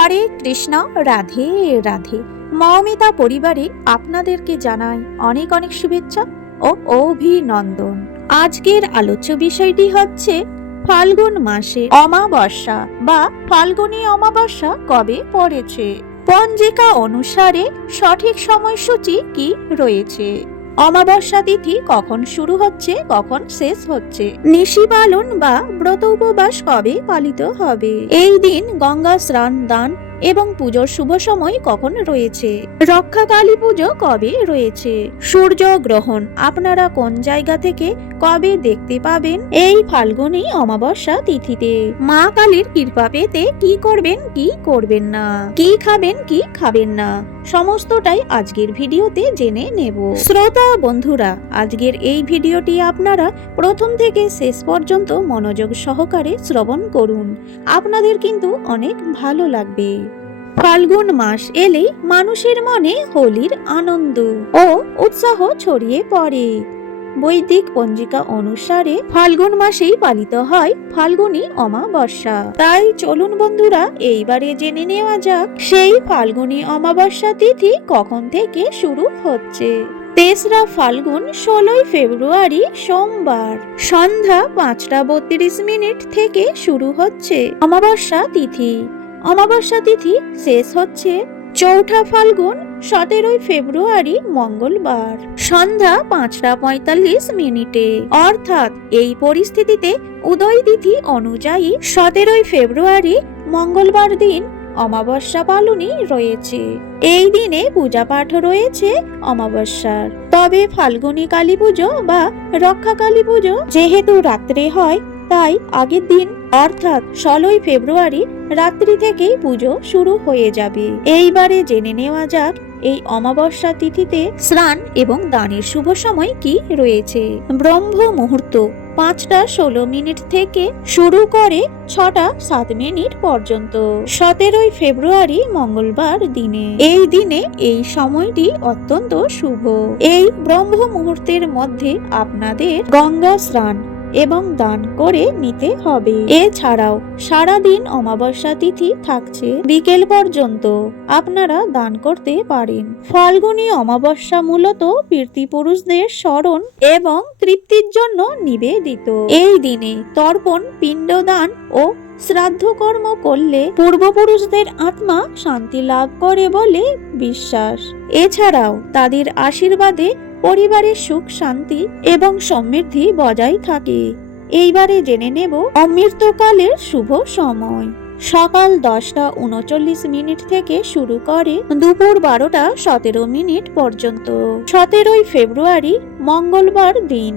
হরে কৃষ্ণ, রাধে রাধে। মৌমিতা পরিবারে আপনাদেরকে জানাই অনেক অনেক শুভেচ্ছা ও অভিনন্দন। আজকের আলোচ্য বিষয়টি হচ্ছে ফাল্গুন মাসে অমাবস্যা বা ফাল্গুনী অমাবস্যা কবে পড়েছে, পঞ্জিকা অনুসারে সঠিক সময়সূচি কি রয়েছে, অমাবস্যা তিথি কখন শুরু হচ্ছে কখন শেষ হচ্ছে, নিশি পালন বা ব্রত উপবাস কবে পালিত হবে, এই দিন গঙ্গা স্নান দান এবং পুজোর শুভ সময় কখন রয়েছে, রক্ষা কালী পুজো কবে রয়েছে, সূর্য গ্রহণ আপনারা কোন জায়গা থেকে কবে দেখতে পাবেন এই ফাল্গুনী অমাবস্যা তিথিতে, মা কালীর কৃপা পেতে কি করবেন কি করবেন না, কি খাবেন কি খাবেন না, সমস্তটাই আজকের ভিডিওতে জেনে নেব। শ্রোতা বন্ধুরা, আজকের এই ভিডিওটি আপনারা প্রথম থেকে শেষ পর্যন্ত মনোযোগ সহকারে শ্রবণ করুন, আপনাদের কিন্তু অনেক ভালো লাগবে। ফাল্গুন মাস এলেই মানুষের মনে হোলির আনন্দ ও উৎসাহ ছড়িয়ে পড়ে। বৈদিক পঞ্জিকা অনুসারে ফাল্গুন মাসেই পালিত হয় ফাল্গুনী অমাবস্যা। তাই চলুন বন্ধুরা, এইবারে জেনে নেওয়া যাক সেই ফাল্গুনী অমাবস্যা তিথি কখন থেকে শুরু হচ্ছে। 3রা ফাল্গুন 16 ফেব্রুয়ারি সোমবার সন্ধ্যা 5:32 থেকে শুরু হচ্ছে অমাবস্যা তিথি। অমাবস্যা তিথি শেষ হচ্ছে 4ঠা ফাল্গুন 17 ফেব্রুয়ারি মঙ্গলবার সন্ধ্যা 5:45 অর্থাৎ এই পরিস্থিতিতে উদয় তিথি অনুযায়ী 17 ফেব্রুয়ারি মঙ্গলবার দিন অমাবস্যা পালনই রয়েছে। এই দিনে পূজা পাঠ রয়েছে অমাবস্যার। তবে ফাল্গুনী কালী পুজো বা রক্ষা কালী পুজো যেহেতু রাত্রে হয়, তাই আগের দিন অর্থাৎ 16 ফেব্রুয়ারি রাত্রি থেকেই পুজো শুরু হয়ে যাবে। এইবারে জেনে নেওয়া যাক এই অমাবস্যা তিথিতে স্নান এবং দানের শুভ সময় কি রয়েছে। ব্রহ্ম মুহূর্ত 5:16 থেকে শুরু করে 6:07 পর্যন্ত 17 ফেব্রুয়ারি মঙ্গলবার দিনে। এই দিনে এই সময়টি অত্যন্ত শুভ। এই ব্রহ্ম মুহূর্তের মধ্যে আপনাদের গঙ্গা স্নান এবং দান করে নিতে হবে। এছাড়াও সারাদিন অমাবস্যা তিথি থাকছে, বিকেল পর্যন্ত আপনারা দান করতে পারেন। ফাল্গুনী অমাবস্যা মূলত পিতৃপুরুষদের স্মরণ এবং তৃপ্তির জন্য নিবেদিত। এই দিনে তর্পণ, পিণ্ডদান ও শ্রাদ্ধ কর্ম করলে পূর্বপুরুষদের আত্মা শান্তি লাভ করে বলে বিশ্বাস। এছাড়াও তাদের আশীর্বাদে পরিবারের সুখ শান্তি এবং সমৃদ্ধি বজায় থাকে। এইবারে জেনে নেব অমৃতকালের শুভ সময়। সকাল 10:39 থেকে শুরু করে দুপুর 12:17 পর্যন্ত 17 ফেব্রুয়ারি মঙ্গলবার দিন।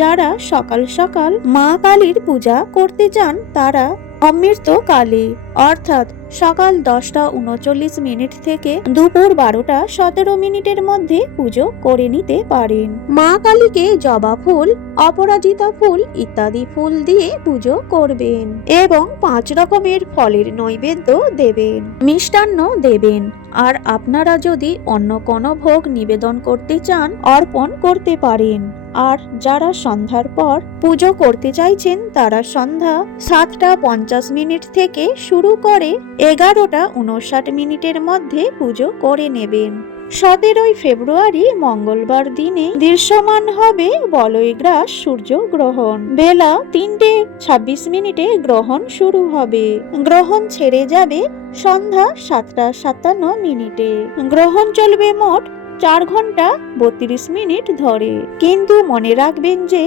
যারা সকাল সকাল মা কালীর পূজা করতে চান তারা অমৃতকালে অর্থাৎ সকাল 10:39 থেকে দুপুর 12:17 মধ্যে পুজো করে নিতে পারেন। মা কালীকে জবা ফুল, অপরাজিতা ফুল ইত্যাদি ফুল দিয়ে পুজো করবেন এবং 5 রকমের ফলের নৈবেদ্য দেবেন, মিষ্টান্ন দেবেন। আর আপনারা যদি অন্য কোনো ভোগ নিবেদন করতে চান অর্পণ করতে পারেন। আর যারা সন্ধ্যার পর পুজো করতে চাইছেন তারা সন্ধ্যা 7:50 থেকে শুরু করে 11:59 মধ্যে পুজো করে নেবেন। 17 ফেব্রুয়ারি মঙ্গলবার দিনে দৃশ্যমান হবে বলয়গ্রাস সূর্য গ্রহণ। বেলা 3:26 গ্রহণ শুরু হবে। গ্রহণ ছেড়ে যাবে সন্ধ্যা 7:57। গ্রহণ চলবে মোট 4 ঘন্টা 32 মিনিট ধরে। কিন্তু মনে রাখবেন যে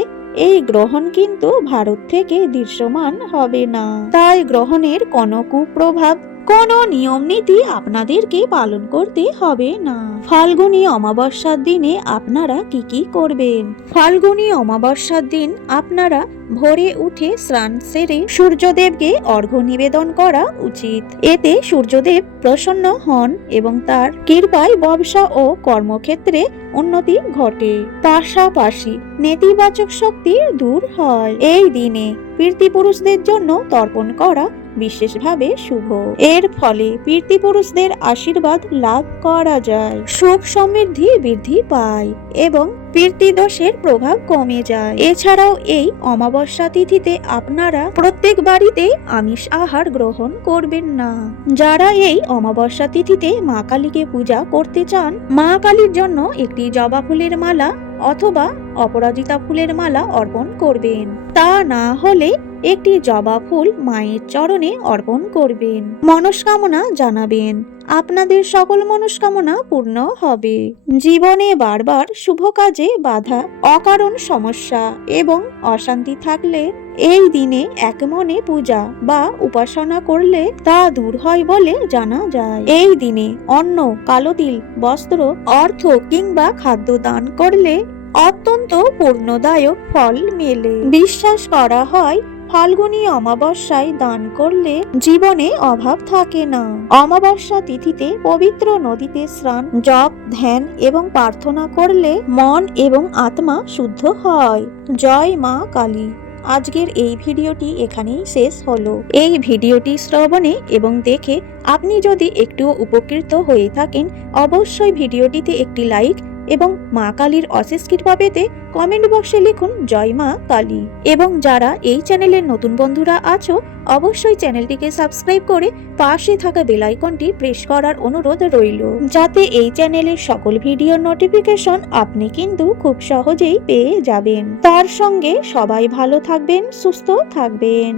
এই গ্রহণ কিন্তু ভারত থেকে দৃশ্যমান হবে না, তাই গ্রহণের কোনো কুপ্রভাব, কোনো নিয়ম নীতি আপনাদেরকে পালন করতে হবে না। ফাল্গুনী অমাবস্যার দিনে আপনারা কি কি করবেন? ফাল্গুনী অমাবস্যার দিন আপনারা ভোরে উঠে স্নান সেরে সূর্যদেবকে অর্ঘ্য নিবেদন করা উচিত। এতে সূর্যদেব প্রসন্ন হন এবং তার কৃপায় ব্যবসা ও কর্মক্ষেত্রে উন্নতি ঘটে। পাশাপাশি নেতিবাচক শক্তি দূর হয়। এই দিনে পিতৃপুরুষদের জন্য তর্পণ করা বিশেষভাবে শুভ। এর ফলে পিতৃপুরুষদের আশীর্বাদ লাভ করা যায়, সুখ সমৃদ্ধি বৃদ্ধি পায় এবং পিতৃদোষের প্রভাব কমে যায়। এছাড়াও এই অমাবস্যা তিথিতে আপনারা প্রত্যেক বাড়িতে আমিষ আহার গ্রহণ করবেন না। যারা এই অমাবস্যা তিথিতে মা কালীকে পূজা করতে চান, মা কালীর জন্য একটি জবা ফুলের মালা অথবা অপরাজিতা ফুলের মালা অর্পণ করবেন। তা না হলে একটি জবা ফুল মায়ের চরণে অর্পণ করবেন, মনস্কামনা জানাবেন। আপনাদের সকল মনস্কামনা পূর্ণ হবে। জীবনে বারবার শুভ কাজে বাধা, অকারণ সমস্যা এবং অশান্তি থাকলে এই দিনে এক মনে পূজা বা উপাসনা করলে তা দূর হয় বলে জানা যায়। এই দিনে অন্ন, কালো তিল, বস্ত্র, অর্থ কিংবা খাদ্য দান করলে অত্যন্ত পূর্ণদায়ক ফল মেলে। বিশ্বাস করা হয় ফাল্গুনী অমাবস্যায় দান করলে জীবনে অভাব থাকে না। অমাবস্যা তিথিতে পবিত্র নদীতে স্নান, জপ, ধ্যান এবং প্রার্থনা করলে মন এবং আত্মা শুদ্ধ হয়। জয় মা কালী। আজকের এই ভিডিওটি এখানেই শেষ হলো। এই ভিডিওটি শ্রবণে এবং দেখে আপনি যদি একটুও উপকৃত হয়ে থাকেন, অবশ্যই ভিডিওটিতে একটি লাইক এবং মা কালীর অশেষ কৃপা পেতে কমেন্ট বক্সে লিখুন জয় মা কালী। এবং যারা এই চ্যানেলের নতুন বন্ধুরা আছো, অবশ্যই চ্যানেলটিকে সাবস্ক্রাইব করে পাশে থাকা বেল আইকনটি প্রেস করার অনুরোধ রইল, যাতে এই চ্যানেলের সকল ভিডিওর নোটিফিকেশন আপনি কিন্তু খুব সহজেই পেয়ে যাবেন। তার সঙ্গে সবাই ভালো থাকবেন, সুস্থ থাকবেন।